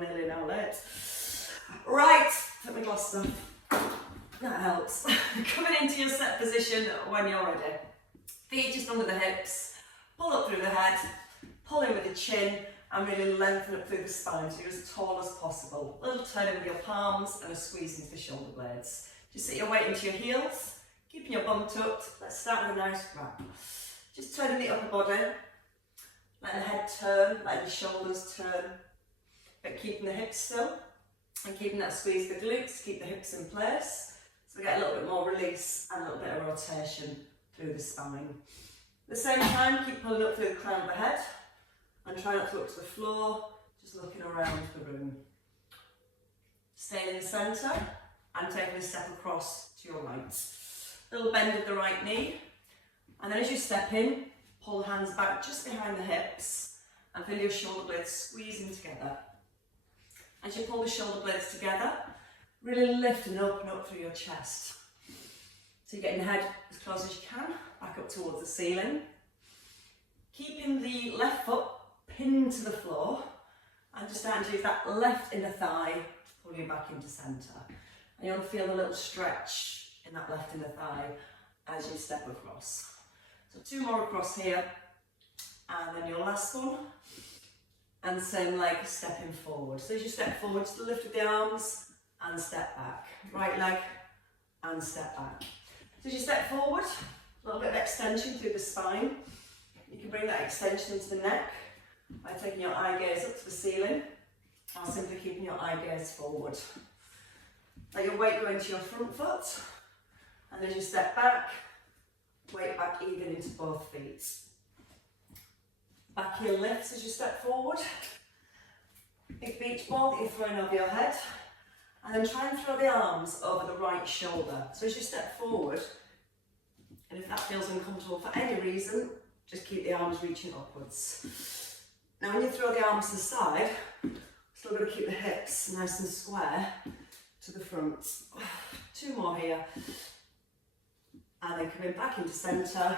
nearly an hour late. Right, put my glasses on. That helps. Coming into your set position when you're ready. Feet just under the hips, pull up through the head, pull in with the chin, and really lengthen up through the spine so you're as tall as possible. A little turn in with your palms and a squeeze into the shoulder blades. Just sit your weight into your heels, keeping your bum tucked. Let's start with a nice wrap. Just turning the upper body, letting the head turn, letting the shoulders turn, but keeping the hips still and keeping that squeeze the glutes, keep the hips in place. So we get a little bit more release and a little bit of rotation through the spine. At the same time, keep pulling up through the crown of the head and try not to look to the floor, just looking around the room. Staying in the centre and taking a step across to your right. Little bend of the right knee, and then as you step in, pull the hands back just behind the hips and feel your shoulder blades squeezing together. As you pull the shoulder blades together, really lift and open up through your chest. So you're getting the head as close as you can, back up towards the ceiling. Keeping the left foot pinned to the floor and just starting to use that left inner thigh to pull you back into centre. And you want to feel a little stretch in that left inner thigh as you step across. So 2 more across here, and then your last one. And same leg stepping forward. So as you step forward, just lift with the arms and step back. Right leg and step back. So as you step forward, a little bit of extension through the spine. You can bring that extension into the neck by taking your eye gaze up to the ceiling or simply keeping your eye gaze forward. Let your weight go into your front foot, and as you step back, weight back even into both feet. Back heel lifts as you step forward. Big beach ball that you're throwing over your head, and then try and throw the arms over the right shoulder. So as you step forward, and if that feels uncomfortable for any reason, just keep the arms reaching upwards. Now when you throw the arms to the side, still got to keep the hips nice and square to the front. 2 more here. And then coming back into centre,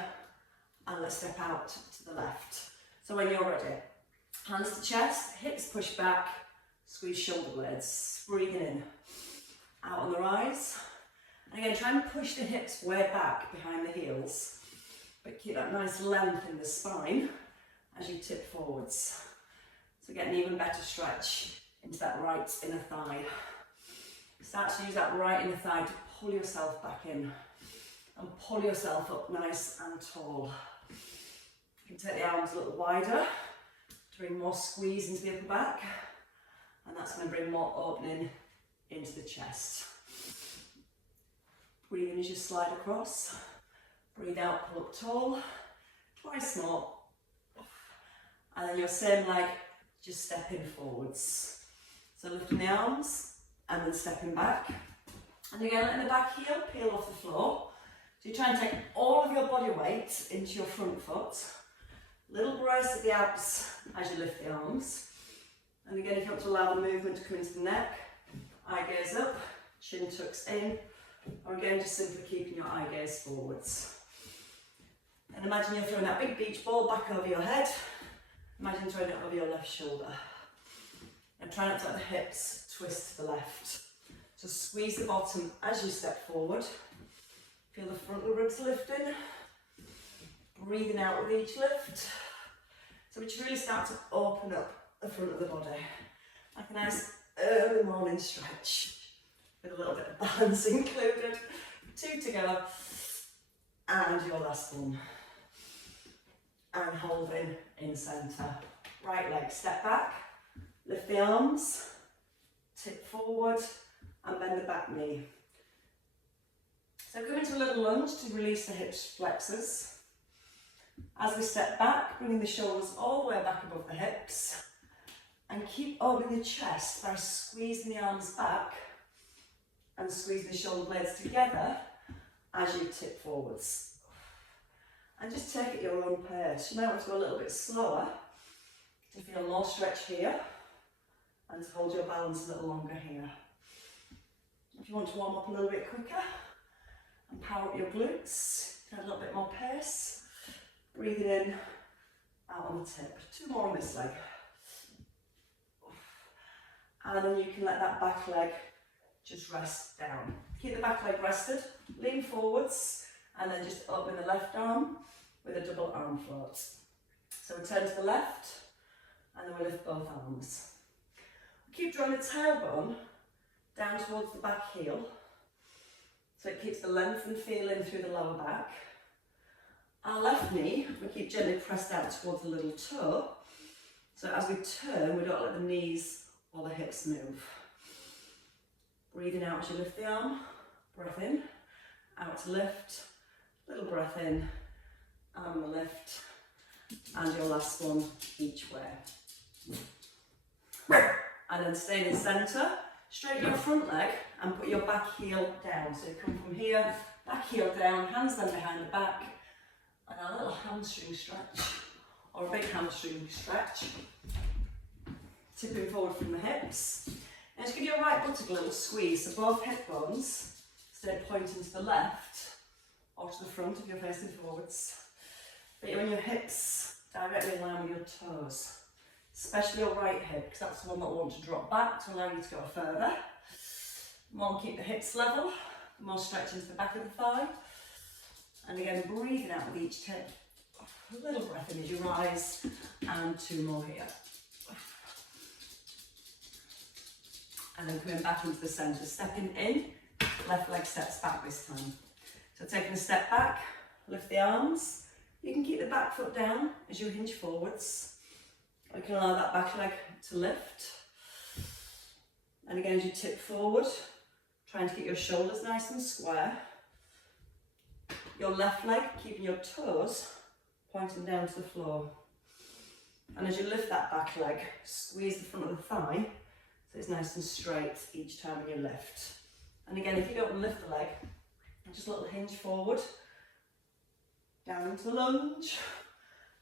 and let's step out to the left. So when you're ready, hands to chest, hips push back, squeeze shoulder blades, breathing in, out on the rise. And again, try and push the hips way back behind the heels, but keep that nice length in the spine as you tip forwards. So get an even better stretch into that right inner thigh. Start to use that right inner thigh to pull yourself back in and pull yourself up nice and tall. You can take the arms a little wider to bring more squeeze into the upper back, and that's going to bring more opening into the chest. Breathe in as you slide across. Breathe out, pull up tall. Twice more. And then your same leg, just stepping forwards. So lifting the arms and then stepping back. And again, letting the back heel peel off the floor. So you try and take all of your body weight into your front foot. Little brace at the abs as you lift the arms. And again, if you want to allow the movement to come into the neck, eye gaze up, chin tucks in, or again, just simply keeping your eye gaze forwards. And imagine you're throwing that big beach ball back over your head. Imagine throwing it over your left shoulder. And try not to let the hips twist to the left. So squeeze the bottom as you step forward. Feel the front of the ribs lifting. Breathing out with each lift. So we should really start to open up the front of the body. Like a nice early morning stretch with a little bit of balance included. 2 together. And your last one. And holding in centre. Right leg, step back. Lift the arms. Tip forward. And bend the back knee. So go into a little lunge to release the hip flexors. As we step back, bringing the shoulders all the way back above the hips. And keep opening the chest by squeezing the arms back and squeezing the shoulder blades together as you tip forwards. And just take it at your own pace. You might want to go a little bit slower to feel more stretch here and to hold your balance a little longer here. If you want to warm up a little bit quicker and power up your glutes, add a little bit more pace. Breathing in, out on the tip. 2 more on this leg. and then you can let that back leg just rest down. Keep the back leg rested, lean forwards, and then just open the left arm with a double arm float. So we turn to the left, and then we lift both arms. Keep drawing the tailbone down towards the back heel, so it keeps the lengthened feeling through the lower back. Our left knee, we keep gently pressed out towards the little toe, so as we turn, we don't let the knees or the hips move. Breathing out as you lift the arm, breath in, out to lift, little breath in, arm and lift, and your last one each way. And then stay in the centre, straighten your front leg and put your back heel down. So you come from here, back heel down, hands then behind the back, and a little hamstring stretch, or a big hamstring stretch. Tipping forward from the hips. And just give your right buttock a little squeeze, so both hip bones stay pointing to the left or to the front if you're facing forwards. But you want your hips directly in line with your toes, especially your right hip, because that's the one that will want to drop back to allow you to go further. The more keep the hips level, the more stretch into the back of the thigh. And again, breathing out with each tip. A little breath in as you rise, and 2 more here. And then coming back into the centre, stepping in, left leg steps back this time. So taking a step back, lift the arms. You can keep the back foot down as you hinge forwards. You can allow that back leg to lift. And again, as you tip forward, trying to keep your shoulders nice and square. Your left leg, keeping your toes pointing down to the floor. And as you lift that back leg, squeeze the front of the thigh so it's nice and straight each time when you lift. And again, if you don't lift the leg, just a little hinge forward, down into the lunge,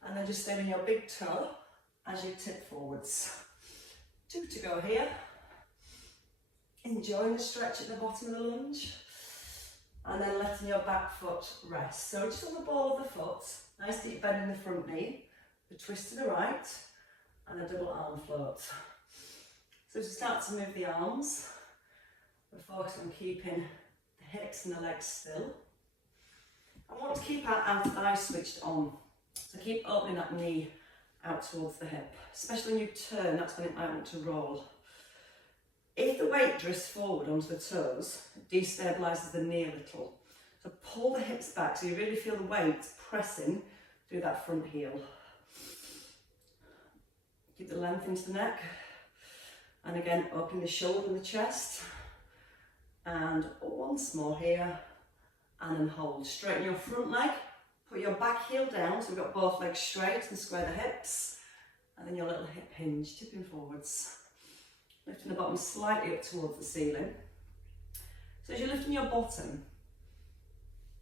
and then just stay on your big toe as you tip forwards. 2 to go here. Enjoying the stretch at the bottom of the lunge, and then letting your back foot rest. So just on the ball of the foot, nice deep bend in the front knee, a twist to the right, and a double arm float. So to start to move the arms, we're focused on keeping the hips and the legs still. I want to keep our thigh switched on, so keep opening that knee out towards the hip, especially when you turn, that's when it might want to roll. If the weight drifts forward onto the toes, it destabilises the knee a little. So pull the hips back so you really feel the weight pressing through that front heel. Keep the length into the neck. And again, open the shoulder and the chest. And once more here. And then hold. Straighten your front leg. Put your back heel down so we've got both legs straight and square the hips. And then your little hip hinge, tipping forwards. Lifting the bottom slightly up towards the ceiling. So as you're lifting your bottom,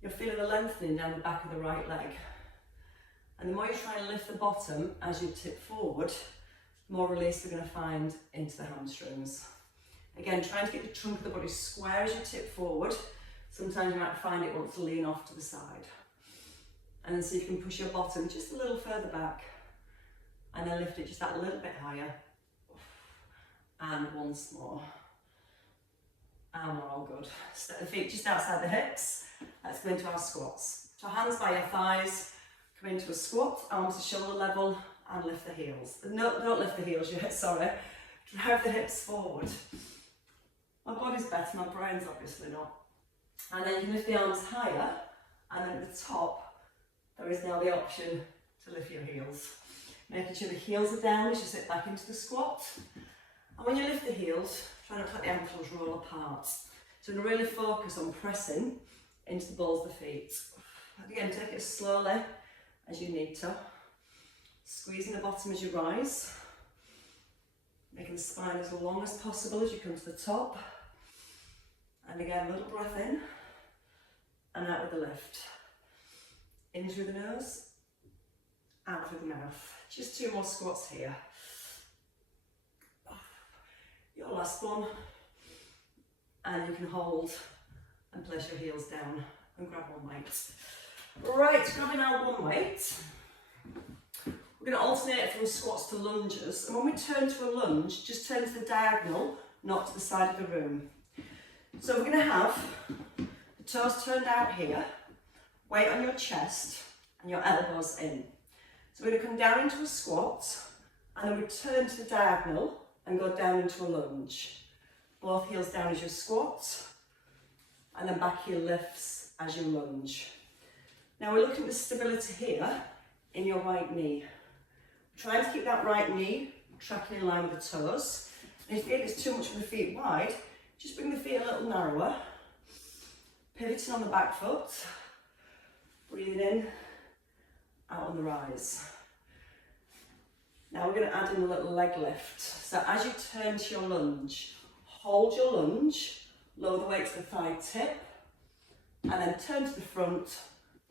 you're feeling the lengthening down the back of the right leg. And the more you try and lift the bottom as you tip forward, the more release you're going to find into the hamstrings. Again, trying to get the trunk of the body square as you tip forward. Sometimes you might find it wants to lean off to the side. And then so you can push your bottom just a little further back. And then lift it just that little bit higher. And once more. And we're all good. Step the feet just outside the hips. Let's go into our squats. So hands by your thighs. Come into a squat, arms to shoulder level, and lift the heels. No, don't lift the heels yet, sorry. Drive the hips forward. My body's better, my brain's obviously not. And then you can lift the arms higher, and then at the top, there is now the option to lift your heels. Making sure the heels are down as you sit back into the squat. And when you lift the heels, try not to let the ankles roll apart. So really focus on pressing into the balls of the feet. Again, take it slowly as you need to. Squeezing the bottom as you rise. Making the spine as long as possible as you come to the top. And again, a little breath in and out with the lift. In through the nose, out through the mouth. Just 2 more squats here. Your last one. And you can hold and place your heels down and grab one weight. Right, grabbing our one weight. We're going to alternate from squats to lunges, and when we turn to a lunge, just turn to the diagonal, not to the side of the room. So we're going to have the toes turned out here, weight on your chest, and your elbows in. So we're going to come down into a squat, and then return to the diagonal and go down into a lunge. Both heels down as you squat, and then back heel lifts as you lunge. Now we're looking at the stability here in your right knee. Trying to keep that right knee tracking in line with the toes. And if you feel it's too much with the feet wide, just bring the feet a little narrower. Pivoting on the back foot. Breathing in, out on the rise. Now we're going to add in a little leg lift. So as you turn to your lunge, hold your lunge, lower the weight to the thigh tip, and then turn to the front,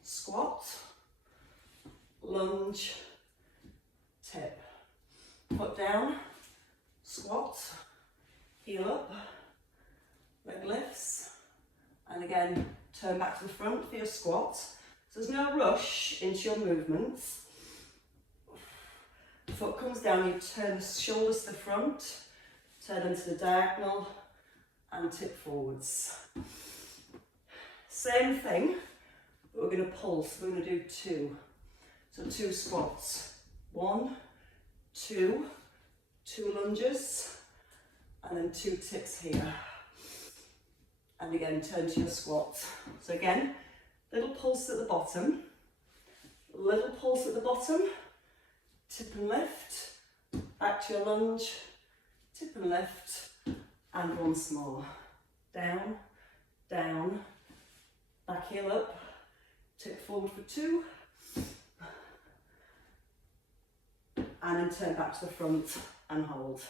squat, lunge, tip. Foot down, squat, heel up, leg lifts, and again, turn back to the front for your squat. So there's no rush into your movements. Foot comes down, you turn the shoulders to the front, turn them to the diagonal, and tip forwards. Same thing, but we're going to pulse. We're going to do 2. So 2 squats. 1, 2, 2 lunges, and then 2 tips here. And again, turn to your squat. So again, little pulse at the bottom, little pulse at the bottom, tip and lift, back to your lunge, tip and lift, and once more. Down, down, back heel up, tip forward for 2, and then turn back to the front and hold.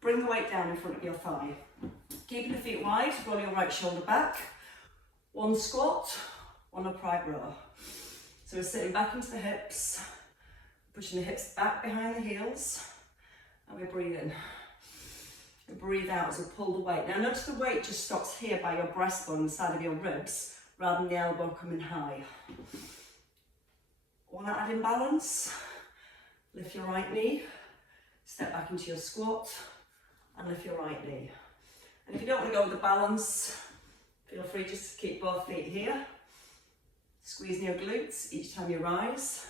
Bring the weight down in front of your thigh. Keeping the feet wide, roll your right shoulder back. 1 squat, 1 upright row. So we're sitting back into the hips, pushing the hips back behind the heels, and we breathe in. We breathe out as we pull the weight. Now notice the weight just stops here by your breastbone, the side of your ribs, rather than the elbow coming high. Want to add in balance? Lift your right knee, step back into your squat, and lift your right knee. And if you don't want to go with the balance, feel free just to keep both feet here. Squeezing your glutes each time you rise.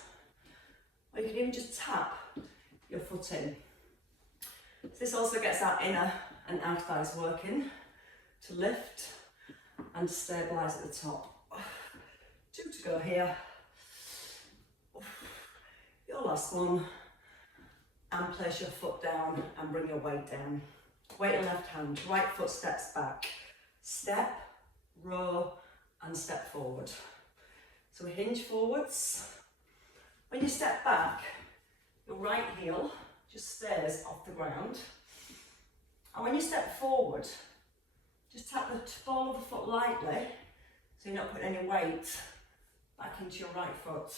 Or you can even just tap your foot in. This also gets our inner and outer thighs working to lift and stabilise at the top. 2 to go here. Your last one. And place your foot down and bring your weight down. Weight in left hand, right foot steps back. Step, row, and step forward. So we hinge forwards. When you step back, your right heel just stays off the ground. And when you step forward, just tap the ball of the foot lightly, so you're not putting any weight back into your right foot.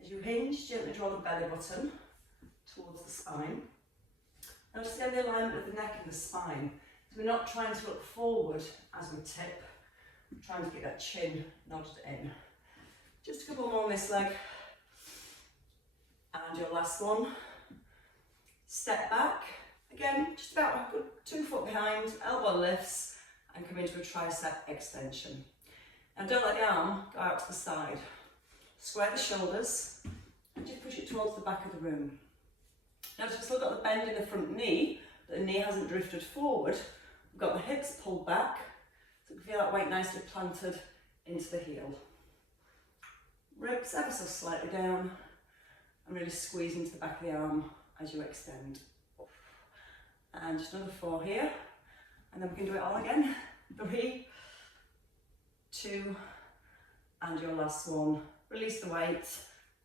As you hinge, gently draw the belly button towards the spine. Notice the alignment of the neck and the spine. So we're not trying to look forward as we tip, we're trying to get that chin nodded in. Just a couple more on this leg. And your last one. Step back. Again, just about a good 2 foot behind, elbow lifts, and come into a tricep extension. And don't let the arm go out to the side. Square the shoulders and just push it towards the back of the room. Notice we've still got the bend in the front knee, but the knee hasn't drifted forward. We've got the hips pulled back, so we can feel that weight nicely planted into the heel. Ribs ever so slightly down, and really squeeze into the back of the arm as you extend. And just another 4 here, and then we can do it all again. 3, 2, and your last one. Release the weight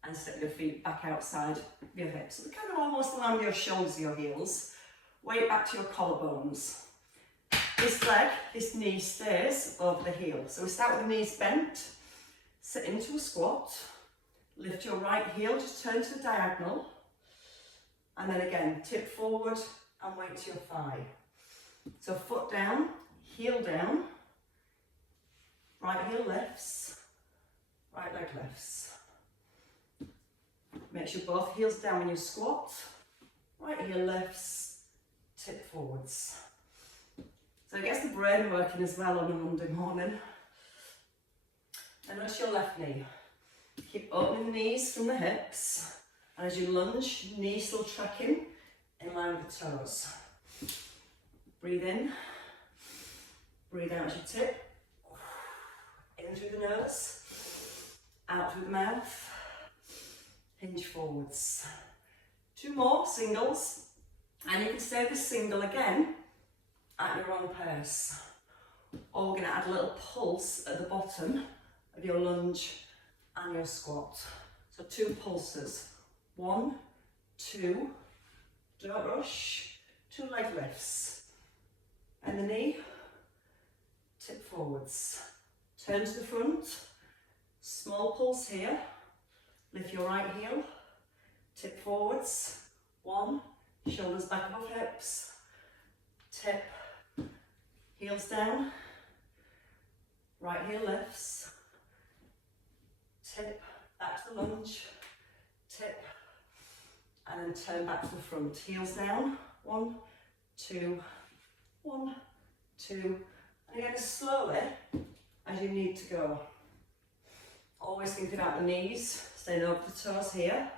and step your feet back outside your hips. So kind of almost around your shoulders, your heels. Weight back to your collarbones. This leg, this knee stays over the heel. So we start with the knees bent, sit into a squat, lift your right heel, just turn to the diagonal, and then again, tip forward and weight to your thigh. So foot down, heel down, right heel lifts, right leg lifts. Make sure both heels down when you squat. Right heel lifts, tip forwards. So it gets the brain working as well on a Monday morning. And notice your left knee. Keep opening the knees from the hips. And as you lunge, knees still tracking in line with the toes. Breathe in. Breathe out as you tip. In through the nose. Out through the mouth. Hinge forwards. 2 more singles. And you can stay this single again at your own pace. Or we're going to add a little pulse at the bottom of your lunge and your squat. So 2 pulses. 1, 2, don't rush. 2 leg lifts. And the knee, tip forwards. Turn to the front. Small pulse here. Lift your right heel. Tip forwards. 1, shoulders back above hips. Tip, heels down. Right heel lifts. Tip, back to the lunge. Tip, and then turn back to the front. Heels down. 1, 2, 1, 2. And again, as slowly as you need to go. Always think about the knees, staying over the toes here.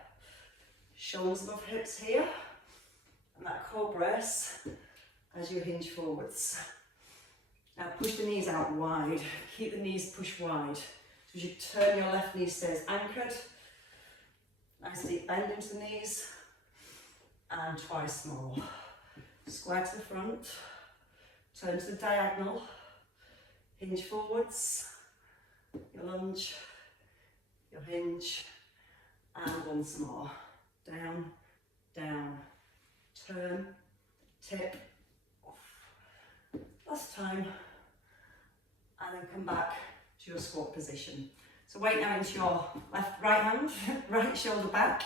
Shoulders above hips here. And that core brace as you hinge forwards. Now push the knees out wide. Keep the knees pushed wide. So as you turn, your left knee stays anchored. Nice deep bend into the knees. And twice more. Square to the front. Turn to the diagonal. Hinge forwards. Your lunge. Your hinge. And once more. Down, down. Turn. Tip. Last time. And then come back to your squat position. So weight now into your right hand, right shoulder back,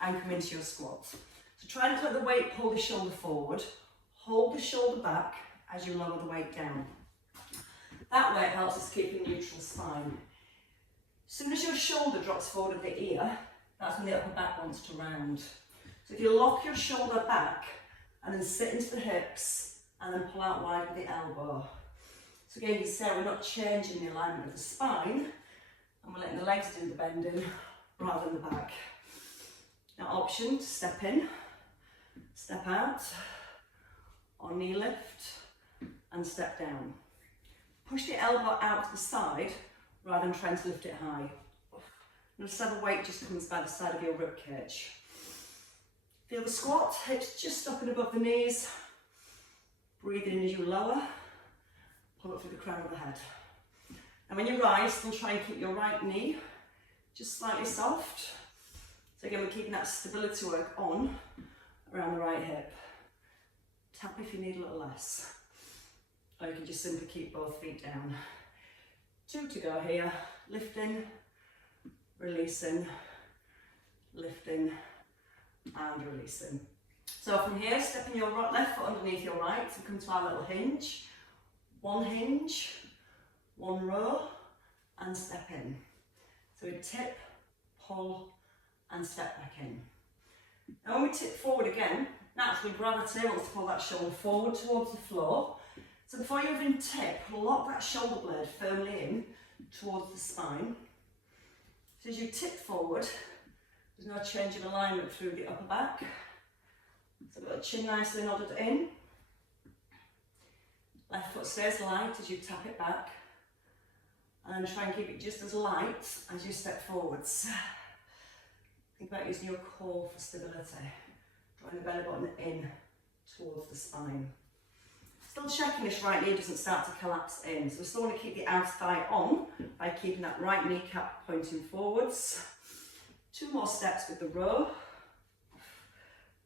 and come into your squat. So try not to let the weight pull the shoulder forward. Hold the shoulder back as you lower the weight down. That way it helps us keep a neutral spine. As soon as your shoulder drops forward at the ear, that's when the upper back wants to round. So if you lock your shoulder back and then sit into the hips and then pull out wide with the elbow. So again, you can see we're not changing the alignment of the spine, and we're letting the legs do the bending rather than the back. Now option to step in, step out, or knee lift, and step down. Push the elbow out to the side rather than trying to lift it high. Notice how the weight just comes by the side of your rib cage. Feel the squat, hips just stopping above the knees. Breathe in as you lower, pull up through the crown of the head. And when you rise, still try and keep your right knee just slightly soft. So again, we're keeping that stability work on around the right hip. Tap if you need a little less. Or you can just simply keep both feet down. 2 to go here. Lifting, releasing, lifting, and releasing. So from here, stepping your left foot underneath your right to come to our little hinge. 1 hinge, 1 row, and step in. So we tip, pull, and step back in. Now when we tip forward again, naturally gravity wants to pull that shoulder forward towards the floor. So before you even tip, lock that shoulder blade firmly in towards the spine. So as you tip forward, there's no change in alignment through the upper back. So we've got the chin nicely nodded in. Left foot stays light as you tap it back. And try and keep it just as light as you step forwards. Think about using your core for stability. Drawing the belly button in towards the spine. Still checking this right knee doesn't start to collapse in. So we still want to keep the outer thigh on by keeping that right kneecap pointing forwards. 2 more steps with the row.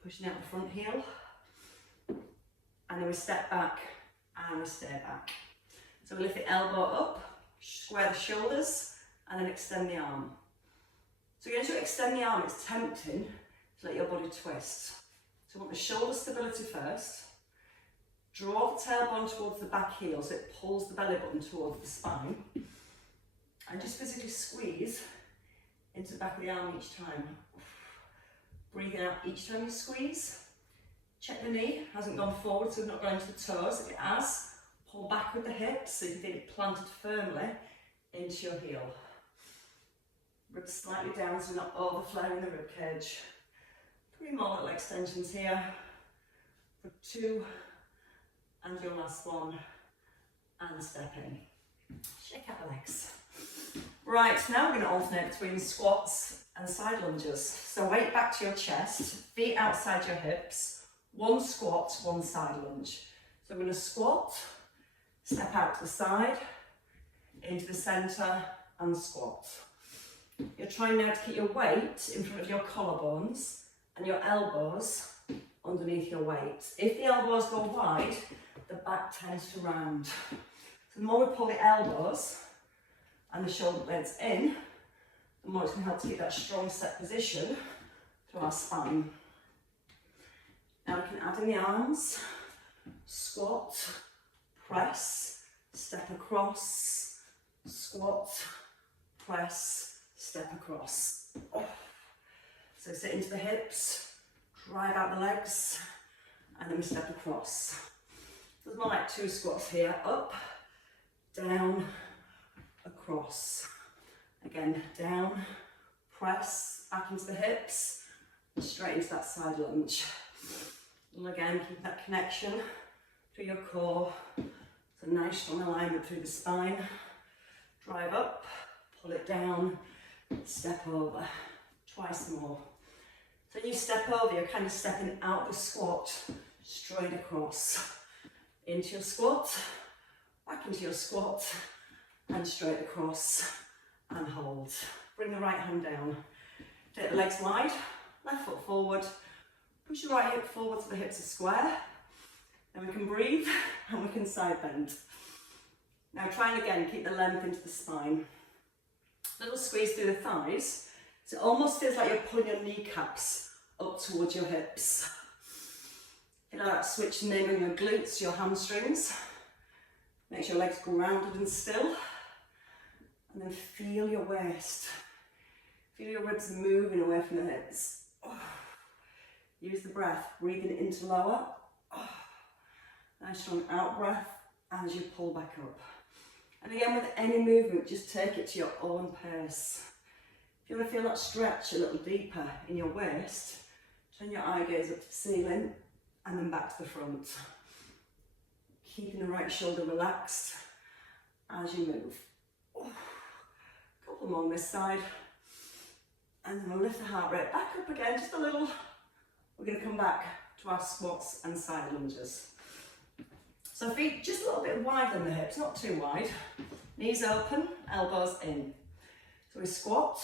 Pushing out the front heel. And then we step back and we stay back. So we lift the elbow up, square the shoulders, and then extend the arm. So again, as you extend the arm, it's tempting to let your body twist. So we want the shoulder stability first. Draw the tailbone towards the back heel so it pulls the belly button towards the spine. And just physically squeeze into the back of the arm each time. Breathing out each time you squeeze. Check the knee, hasn't gone forward, so we've not gone into the toes. If it has, pull back with the hips so you can get it planted firmly into your heel. Ribs slightly down so we're not overflaring the rib cage. 3 more little extensions here. For 2, and your last one, and step in. Shake out the legs. Right, now we're going to alternate between squats and side lunges. So weight back to your chest, feet outside your hips, 1 squat, 1 side lunge. So I'm going to squat, step out to the side, into the centre, and squat. You're trying now to keep your weight in front of your collarbones and your elbows underneath your weight. If the elbows go wide, the back tends to round. So the more we pull the elbows and the shoulder blades in, the more it's going to help to keep that strong set position to our spine. Now we can add in the arms, squat, press, step across, squat, press, step across. So sit into the hips, drive out the legs, and then we step across. So it's more like 2 squats here, up, down, across. Again, down, press, back into the hips, straight into that side lunge. And again, keep that connection to your core. So nice strong alignment through the spine. Drive up, pull it down, step over. Twice more. So when you step over, you're kind of stepping out the squat, straight across. Into your squat, back into your squat, and straight across, and hold. Bring the right hand down. Take the legs wide, left foot forward, push your right hip forward so the hips are square. Then we can breathe, and we can side bend. Now try and again, keep the length into the spine. Little squeeze through the thighs. So it almost feels like you're pulling your kneecaps up towards your hips. You know that switch naming your glutes, your hamstrings. Make sure your legs grounded and still. And then feel your waist. Feel your ribs moving away from the hips. Use the breath, breathing into lower. Nice strong out breath as you pull back up. And again, with any movement, just take it to your own pace. If you want to feel that stretch a little deeper in your waist, turn your eye gaze up to the ceiling and then back to the front. Keeping the right shoulder relaxed as you move. Couple more on this side. And then we'll lift the heart rate back up again, just a little. We're going to come back to our squats and side lunges. So feet just a little bit wider than the hips, not too wide. Knees open, elbows in. So we squat.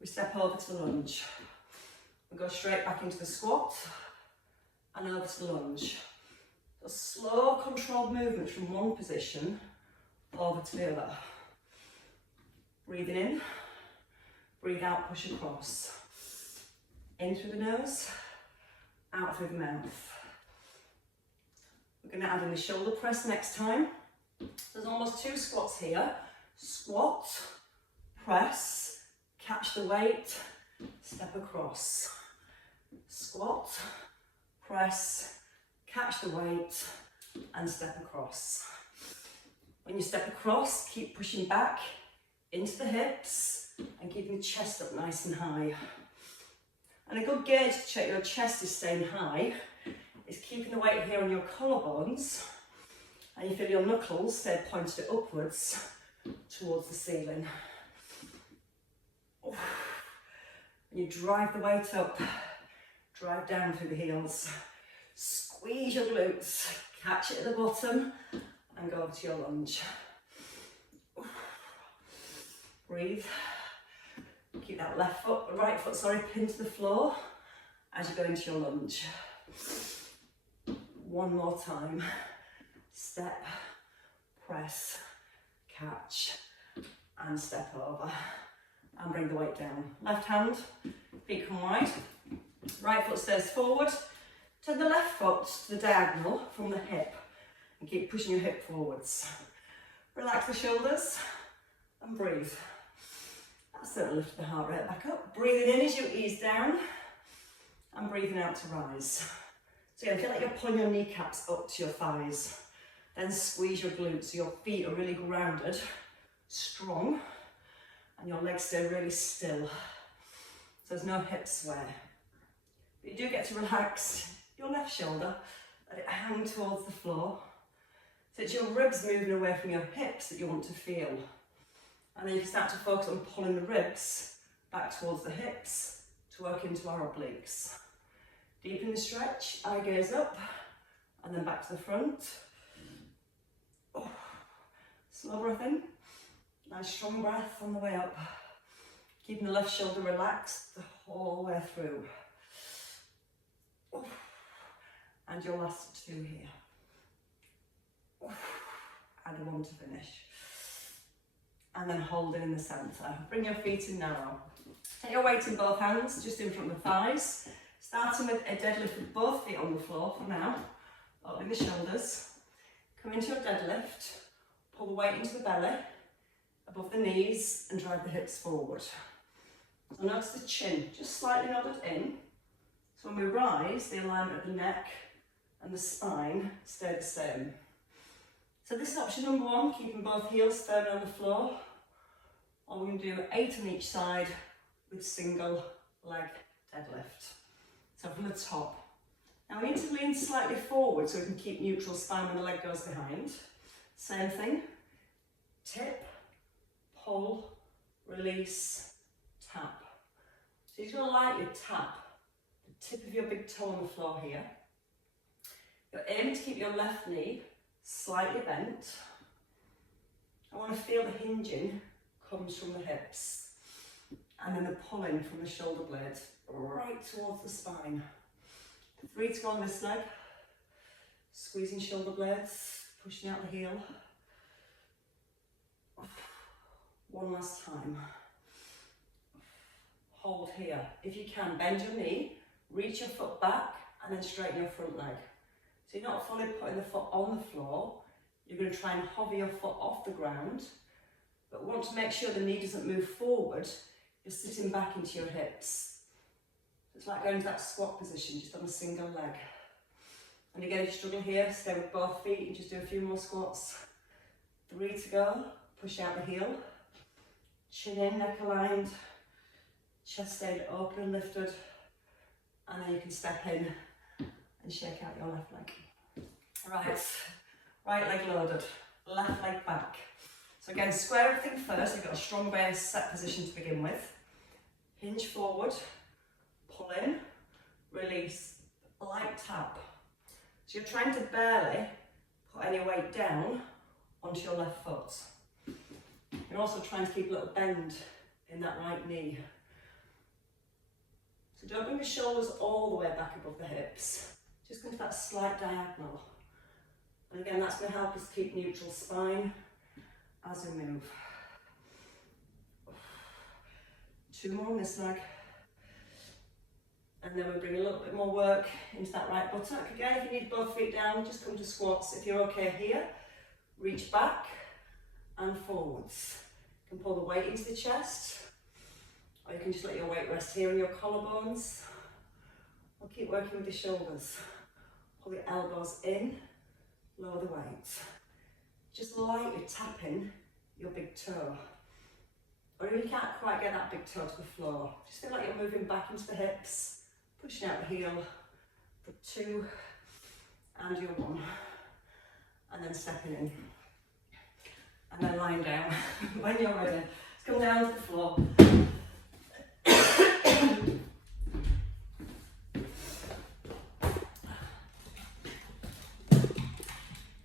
We step over to the lunge. We go straight back into the squat and over to the lunge. So slow, controlled movement from one position over to the other. Breathing in, breathe out, push across. In through the nose, out through the mouth. We're going to add in the shoulder press next time. There's almost 2 squats here. Squat, press, catch the weight, step across. Squat, press, catch the weight, and step across. When you step across, keep pushing back into the hips and keeping the chest up nice and high. And a good gauge to check your chest is staying high is keeping the weight here on your collarbones, and you feel your knuckles stay pointed upwards towards the ceiling. You drive the weight up, drive down through the heels, squeeze your glutes, catch it at the bottom, and go over to your lunge. Breathe. Keep that right foot, pinned to the floor as you go into your lunge. One more time. Step, press, catch, and step over. And bring the weight down. Left hand, feet come wide. Right foot stays forward. Turn the left foot to the diagonal from the hip and keep pushing your hip forwards. Relax the shoulders and breathe. That's it, lift the heart rate back up. Breathing in as you ease down. and breathing out to rise. So again, feel like you're pulling your kneecaps up to your thighs. Then squeeze your glutes so your feet are really grounded, strong, and your legs stay really still. So there's no hip sway. But you do get to relax your left shoulder, let it hang towards the floor. So it's your ribs moving away from your hips that you want to feel. And then you can start to focus on pulling the ribs back towards the hips to work into our obliques. Deepen the stretch, eye gaze up, and then back to the front. Oh, slow breath in, nice strong breath on the way up. Keeping the left shoulder relaxed the whole way through. Oh, and your last two here. Oh, and one to finish. And then hold it in the centre. Bring your feet in narrow. Take your weight in both hands, just in front of the thighs. Starting with a deadlift with both feet on the floor for now. Opening the shoulders. Come into your deadlift. Pull the weight into the belly, above the knees, and drive the hips forward. So notice the chin, just slightly nodded in. So when we rise, the alignment of the neck and the spine stay the same. So this is option number one, keeping both heels firmly on the floor. Or we're going to do 8 on each side with single leg deadlift. So from the top. Now we need to lean slightly forward so we can keep neutral spine when the leg goes behind. Same thing, tip, pull, release, tap. So you're just going to lightly tap the tip of your big toe on the floor here. You're aiming to keep your left knee slightly bent. I want to feel the hinging comes from the hips and then the pulling from the shoulder blades right towards the spine. 3 to go on this leg. Squeezing shoulder blades, pushing out the heel. One last time. Hold here. If you can, bend your knee, reach your foot back, and then straighten your front leg. So you're not fully putting the foot on the floor. You're going to try and hover your foot off the ground, but we want to make sure the knee doesn't move forward. You're sitting back into your hips. It's like going to that squat position, just on a single leg. And again, if you struggle here, stay with both feet and just do a few more squats. 3 to go. Push out the heel. Chin in, neck aligned. Chest stayed open and lifted. And then you can step in and shake out your left leg. Right leg loaded, left leg back. So again, square everything first. You've got a strong base, set position to begin with. Hinge forward. Pull in, release, light tap. So you're trying to barely put any weight down onto your left foot. You're also trying to keep a little bend in that right knee. So don't bring the shoulders all the way back above the hips. Just go to that slight diagonal. And again, that's going to help us keep neutral spine as we move. 2 more on this leg. And then we bring a little bit more work into that right buttock. Again, if you need both feet down, just come to squats. If you're okay here, reach back and forwards. You can pull the weight into the chest, or you can just let your weight rest here in your collarbones. Or keep working with the shoulders. Pull the elbows in, lower the weight. Just lightly tapping your big toe. Or if you can't quite get that big toe to the floor, just feel like you're moving back into the hips. Pushing out the heel for 2 and your 1, and then stepping in, and then lying down. When you're ready, just come down to the floor.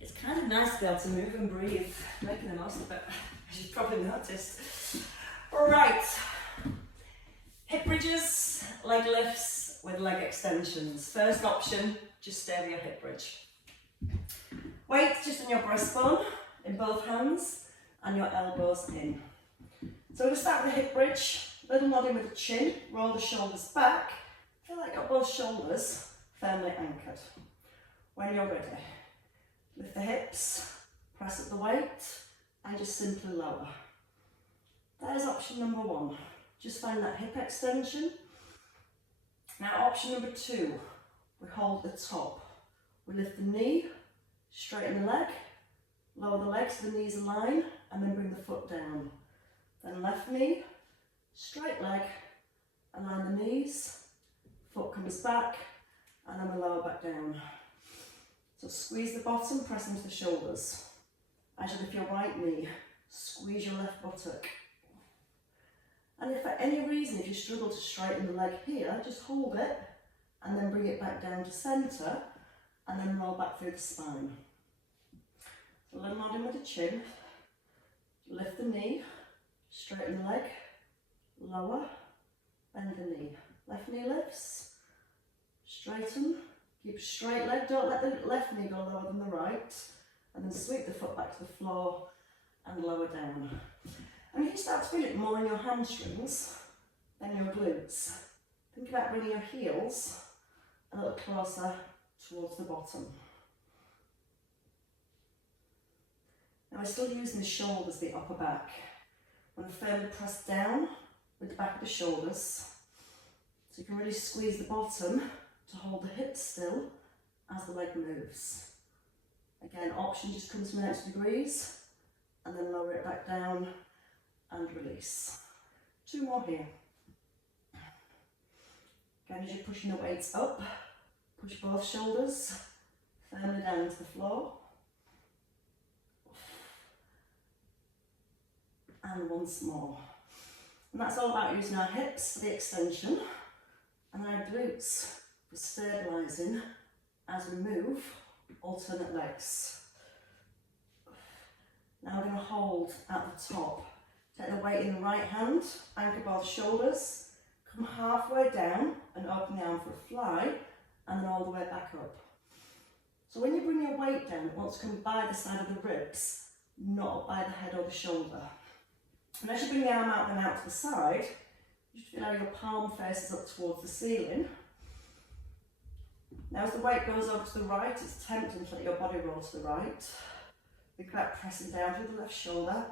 It's kind of nice to be able to move and breathe, making the most of it, as you've probably noticed. Right, hip bridges, leg lifts, with leg extensions. First option, just stay with your hip bridge. Weight just on your breastbone in both hands and your elbows in. So we'll start with the hip bridge, little nodding with the chin, roll the shoulders back. Feel like you've got both shoulders firmly anchored. When you're ready, lift the hips, press up the weight, and just simply lower. There's option number 1. Just find that hip extension. Now option number 2, we hold the top. We lift the knee, straighten the leg, lower the leg so the knees align, and then bring the foot down. Then left knee, straight leg, align the knees, foot comes back, and then we lower back down. So squeeze the bottom, press into the shoulders. As you lift your right knee, squeeze your left buttock. And if for any reason, if you struggle to straighten the leg here, just hold it, and then bring it back down to centre, and then roll back through the spine. So a little nod in with the chin, lift the knee, straighten the leg, lower, bend the knee. Left knee lifts, straighten, keep a straight leg, don't let the left knee go lower than the right, and then sweep the foot back to the floor and lower down. And if you start to feel it more in your hamstrings than your glutes, think about bringing your heels a little closer towards the bottom. Now we're still using the shoulders, the upper back. I'm going to firmly press down with the back of the shoulders, so you can really squeeze the bottom to hold the hips still as the leg moves. Again, option just comes from 90 degrees, and then lower it back down and release. 2 more here. Again, as you're pushing the weights up, push both shoulders firmly down into the floor. And once more. And that's all about using our hips for the extension and our glutes for stabilising as we move alternate legs. Now we're going to hold at the top. Take the weight in the right hand, anchor both shoulders, come halfway down and open the arm for a fly, and then all the way back up. So when you bring your weight down, it wants to come by the side of the ribs, not by the head or the shoulder. And as you bring the arm out and out to the side, you should feel how your palm faces up towards the ceiling. Now as the weight goes over to the right, it's tempting to let your body roll to the right. Think about pressing down through the left shoulder.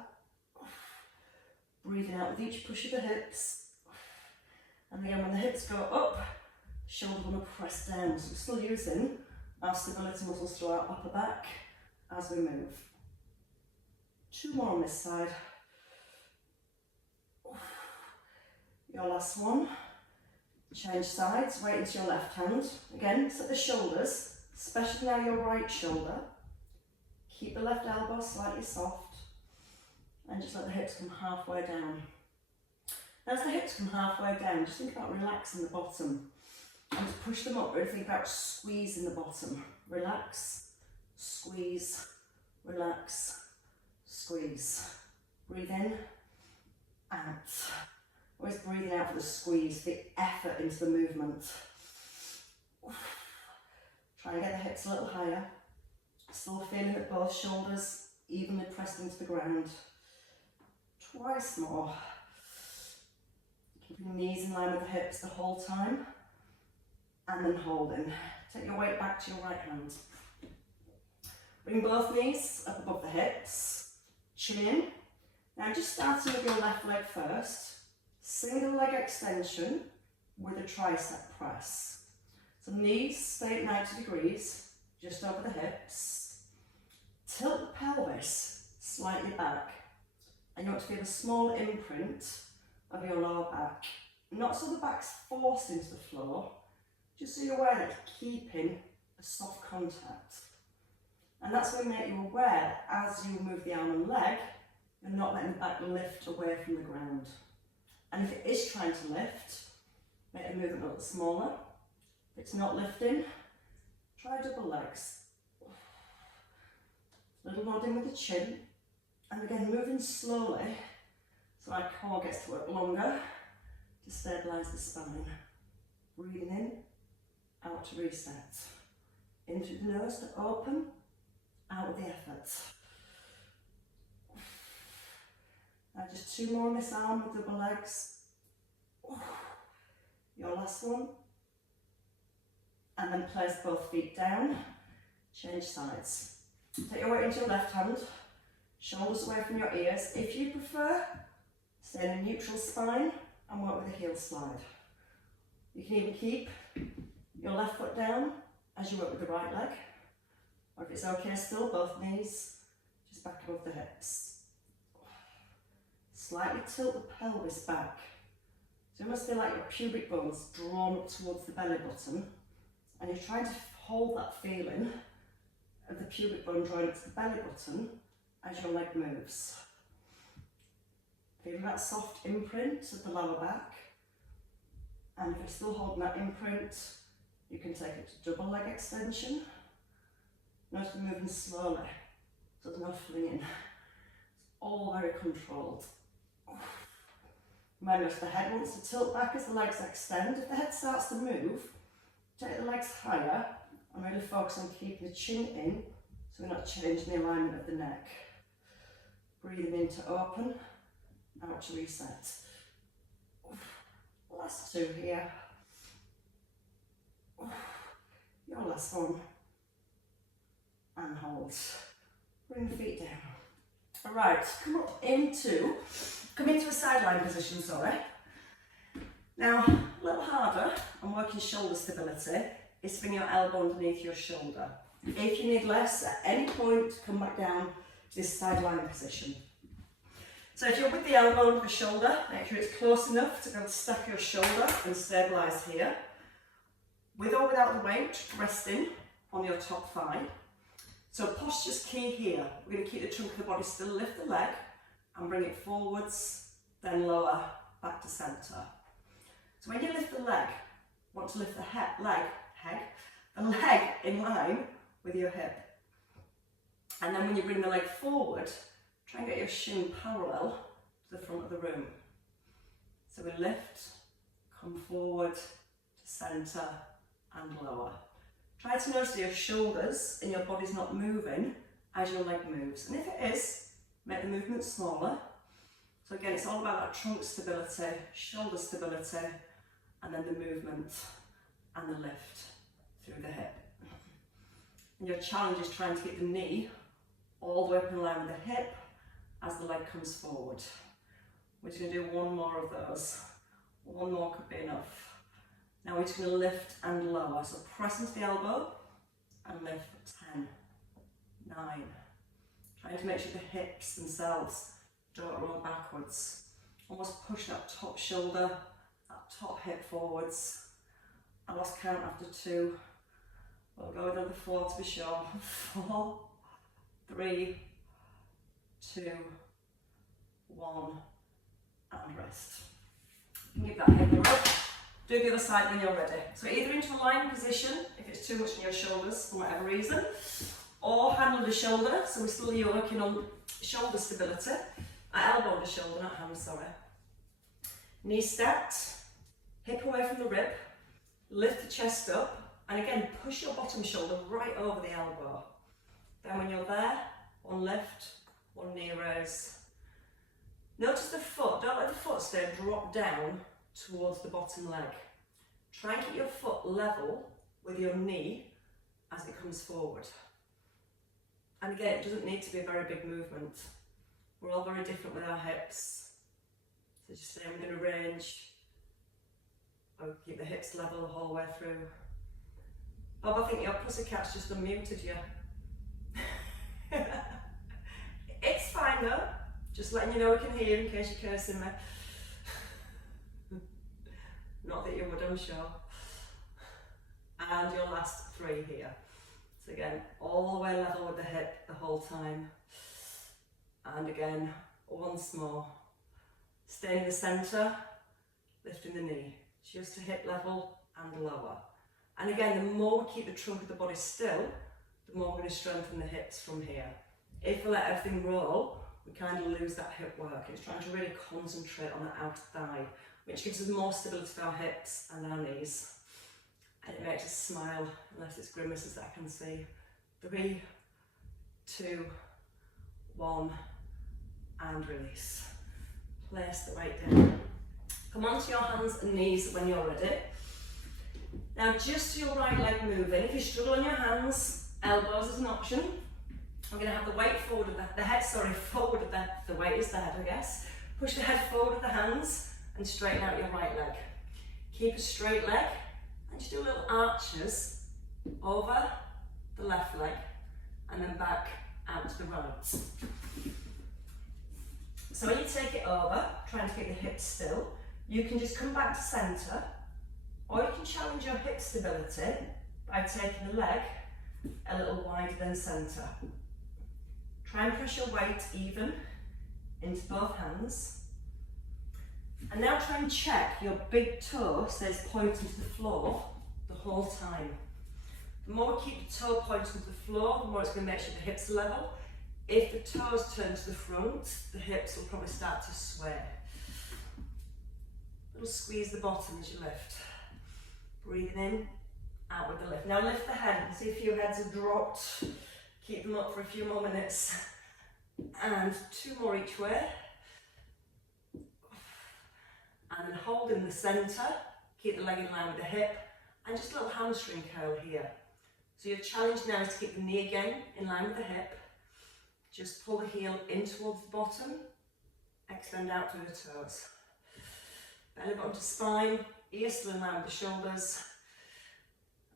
Breathing out with each push of the hips. And again, when the hips go up, the shoulders want to press down. So we're still using our stability muscles through our upper back as we move. 2 more on this side. Your last one. Change sides, weight into your left hand. Again, set the shoulders, especially now your right shoulder. Keep the left elbow slightly soft. And just let the hips come halfway down. Now as the hips come halfway down, just think about relaxing the bottom. And to push them up, really think about squeezing the bottom. Relax, squeeze, relax, squeeze. Breathe in, out. Always breathing out for the squeeze, the effort into the movement. Try and get the hips a little higher. Still feeling that both shoulders evenly pressed into the ground. Twice more. Keeping the knees in line with the hips the whole time. And then holding. Take your weight back to your right hand. Bring both knees up above the hips. Chin in. Now just starting with your left leg first. Single leg extension with a tricep press. So knees stay at 90 degrees, just over the hips. Tilt the pelvis slightly back. And you want to feel a small imprint of your lower back. Not so the back's forced into the floor, just so you're aware that you're keeping a soft contact. And that's going to make you aware that as you move the arm and leg, you're not letting the back lift away from the ground. And if it is trying to lift, make the movement a little smaller. If it's not lifting, try double legs. Little nodding with the chin. And again, moving slowly so our core gets to work longer to stabilise the spine. Breathing in, out to reset. In through the nose to open, out with the effort. Now just 2 more on this arm with double legs. Your last one. And then place both feet down. Change sides. Take your weight into your left hand. Shoulders away from your ears. If you prefer, stay in a neutral spine and work with a heel slide. You can even keep your left foot down as you work with the right leg. Or if it's okay still, both knees just back above the hips. Slightly tilt the pelvis back. So you must feel like your pubic bone's drawn up towards the belly button, and you're trying to hold that feeling of the pubic bone drawing up to the belly button as your leg moves. Feeling that soft imprint of the lower back, and if you're still holding that imprint, you can take it to double leg extension. Notice we're moving slowly, so there's no flinging. It's all very controlled. Remember, if the head wants to tilt back as the legs extend, if the head starts to move, take the legs higher and really focus on keeping the chin in so we're not changing the alignment of the neck. Breathing in to open, out to reset. Last two here. Your last one. And hold. Bring the feet down. Alright, come into a sideline position, sorry. Now, a little harder on working shoulder stability is bring your elbow underneath your shoulder. If you need less, at any point, come back down to this sideline position. So if you're with the elbow under the shoulder, make sure it's close enough to be able to stack your shoulder and stabilise here. With or without the weight, resting on your top thigh. So posture's key here. We're going to keep the trunk of the body still, lift the leg and bring it forwards, then lower, back to centre. So when you lift the leg, you want to lift the leg in line with your hip. And then when you bring the leg forward, try and get your shin parallel to the front of the room. So we lift, come forward to centre and lower. Try to notice your shoulders and your body's not moving as your leg moves. And if it is, make the movement smaller. So again, it's all about that trunk stability, shoulder stability, and then the movement and the lift through the hip. And your challenge is trying to get the knee all the way up in line with the hip as the leg comes forward. We're just going to do one more of those. One more could be enough. Now we're just going to lift and lower. So press into the elbow and lift for 10, 9. Trying to make sure the hips themselves don't roll backwards. Almost push that top shoulder, that top hip forwards. I lost count after 2. We'll go another 4 to be sure. 4, 3, 2, 1, and rest. You can give that hip a rub. Do the other side when you're ready. So either into a lying position, if it's too much in your shoulders for whatever reason, or hand under shoulder, so we're still working on shoulder stability. Elbow under shoulder, not hand, sorry. Knee stacked, hip away from the rib, lift the chest up, and again, push your bottom shoulder right over the elbow. Then when you're there, one lift, one knee raise. Notice the foot, don't let the foot stay drop down towards the bottom leg. Try and keep your foot level with your knee as it comes forward. And again, it doesn't need to be a very big movement. We're all very different with our hips. So just stay within a range. Or keep the hips level the whole way through. Bob, I think your pussycat's just unmuted you. It's fine though. Just letting you know we can hear in case you're cursing me. Not that you would, I'm sure. And your last 3 here. So again, all the way level with the hip the whole time. And again, once more. Stay in the centre, lifting the knee. Just to hip level and lower. And again, the more we keep the trunk of the body still, the more we're going to strengthen the hips from here. If we let everything roll, we kind of lose that hip work. It's trying to really concentrate on the outer thigh, which gives us more stability for our hips and our knees. And it makes us smile, unless it's grimaces that I can see. 3, 2, 1, and release. Place the weight down. Come onto your hands and knees when you're ready. Now just to your right leg moving. If you struggle on your hands, elbows is an option. I'm going to have the weight forward of the head, forward of the weight is the head, I guess. Push the head forward with the hands and straighten out your right leg. Keep a straight leg and just do little arches over the left leg and then back out to the right. So when you take it over, trying to keep the hips still, you can just come back to centre, or you can challenge your hip stability by taking the leg a little wider than centre. Try and press your weight even into both hands. And now try and check your big toe stays pointing to the floor the whole time. The more we keep the toe pointing to the floor, the more it's going to make sure the hips are level. If the toes turn to the front, the hips will probably start to sway. Little squeeze the bottom as you lift. Breathing in, out with the lift. Now lift the head. You can see a few heads have dropped. Keep them up for a few more minutes. And 2 more each way. And then hold in the centre. Keep the leg in line with the hip. And just a little hamstring curl here. So your challenge now is to keep the knee again in line with the hip. Just pull the heel in towards the bottom. Extend out through the toes. Belly button to spine. Ears still in line with the shoulders.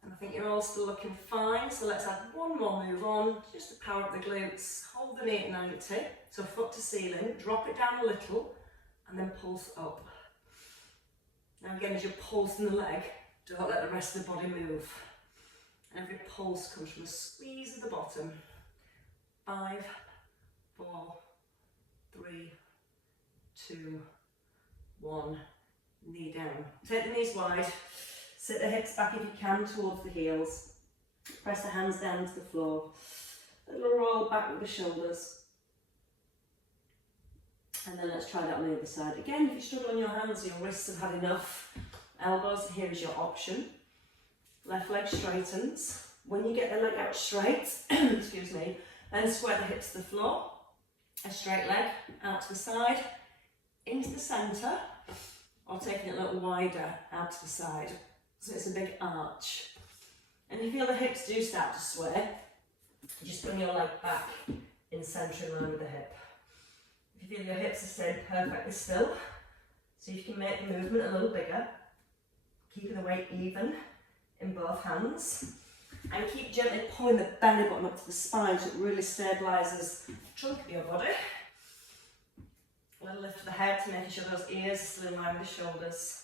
And I think you're all still looking fine. So let's add one more move on. Just to power up the glutes. Hold the knee at 90. So foot to ceiling. Drop it down a little. And then pulse up. Now again, as you're pulsing the leg, don't let the rest of the body move. And every pulse comes from a squeeze at the bottom. 5, 4, 3, 2, 1. Knee down. Take the knees wide. Sit the hips back if you can towards the heels. Press the hands down to the floor. A little roll back with the shoulders. And then let's try that on the other side. Again, if you struggle on your hands, your wrists have had enough. Elbows, here is your option. Left leg straightens. When you get the leg out straight, excuse me, then square the hips to the floor. A straight leg out to the side, into the centre, or taking it a little wider out to the side. So it's a big arch. And if you feel the hips do start to sway, just bring your leg back in centre in line with the hip. If you feel your hips are staying perfectly still, so you can make the movement a little bigger, keeping the weight even in both hands. And keep gently pulling the belly button up to the spine so it really stabilises the trunk of your body. A little lift of the head to making sure those ears are still in line with the shoulders.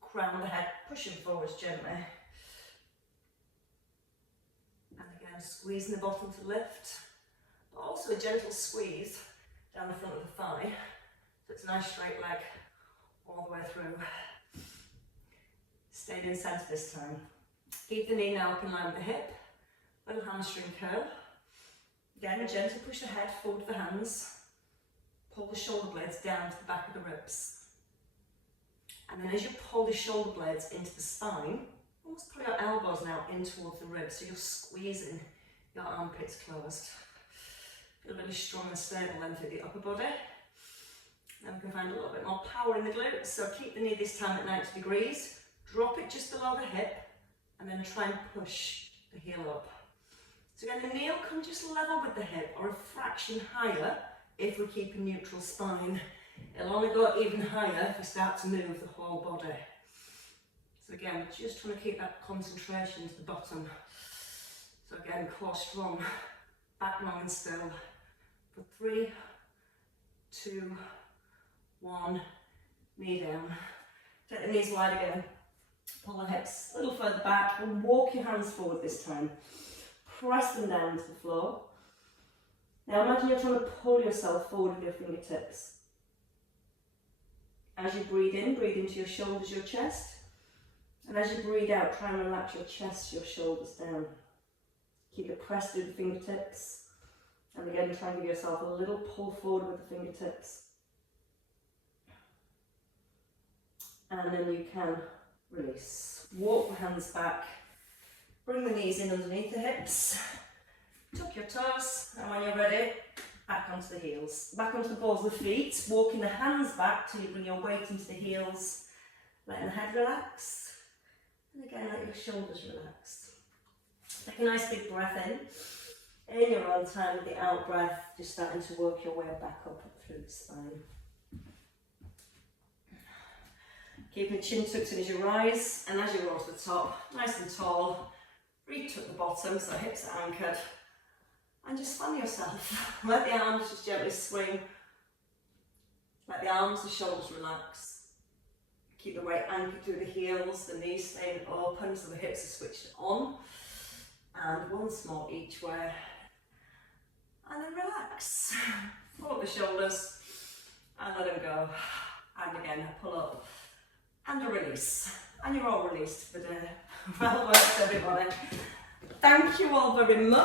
Crown of the head pushing forwards gently. And again, squeezing the bottom to lift. But also a gentle squeeze down the front of the thigh. So it's a nice straight leg all the way through. Stayed in centre this time. Keep the knee now up in line with the hip. Little hamstring curl. Again, gently push the head forward with the hands. Pull the shoulder blades down to the back of the ribs. And then as you pull the shoulder blades into the spine, almost pull your elbows now in towards the ribs, so you're squeezing your armpits closed. Feel really strong and stable then through the upper body. Then we can find a little bit more power in the glutes, so keep the knee this time at 90 degrees. Drop it just below the hip, and then try and push the heel up. So again, the knee will come just level with the hip, or a fraction higher if we keep a neutral spine. It'll only go even higher if we start to move the whole body. So again, we're just trying to keep that concentration to the bottom. So again, core strong, back long and still. For 3, 2, 1, knee down. Take the knees wide again. Pull the hips a little further back and walk your hands forward this time. Press them down to the floor. Now imagine you're trying to pull yourself forward with your fingertips. As you breathe in, breathe into your shoulders, your chest. And as you breathe out, try and relax your chest, your shoulders down. Keep it pressed through the fingertips. And again, try and give yourself a little pull forward with the fingertips. And then you can release. Walk the hands back. Bring the knees in underneath the hips. Tuck your toes. And when you're ready, back onto the heels. Back onto the balls of the feet. Walking the hands back till you bring your weight into the heels. Letting the head relax. And again, let your shoulders relax. Take a nice big breath in your own time with the out breath, just starting to work your way back up through the spine. Keeping the chin tucked in as you rise, and as you roll to the top, nice and tall, reach at the bottom so hips are anchored, and just fan yourself. Let the arms just gently swing. Let the arms, the shoulders relax. Keep the weight anchored through the heels, the knees staying open so the hips are switched on. And once more each way. And then relax. Pull up the shoulders and let them go. And again, pull up and a release. And you're all released for the day. Well worked, everybody. Thank you all very much.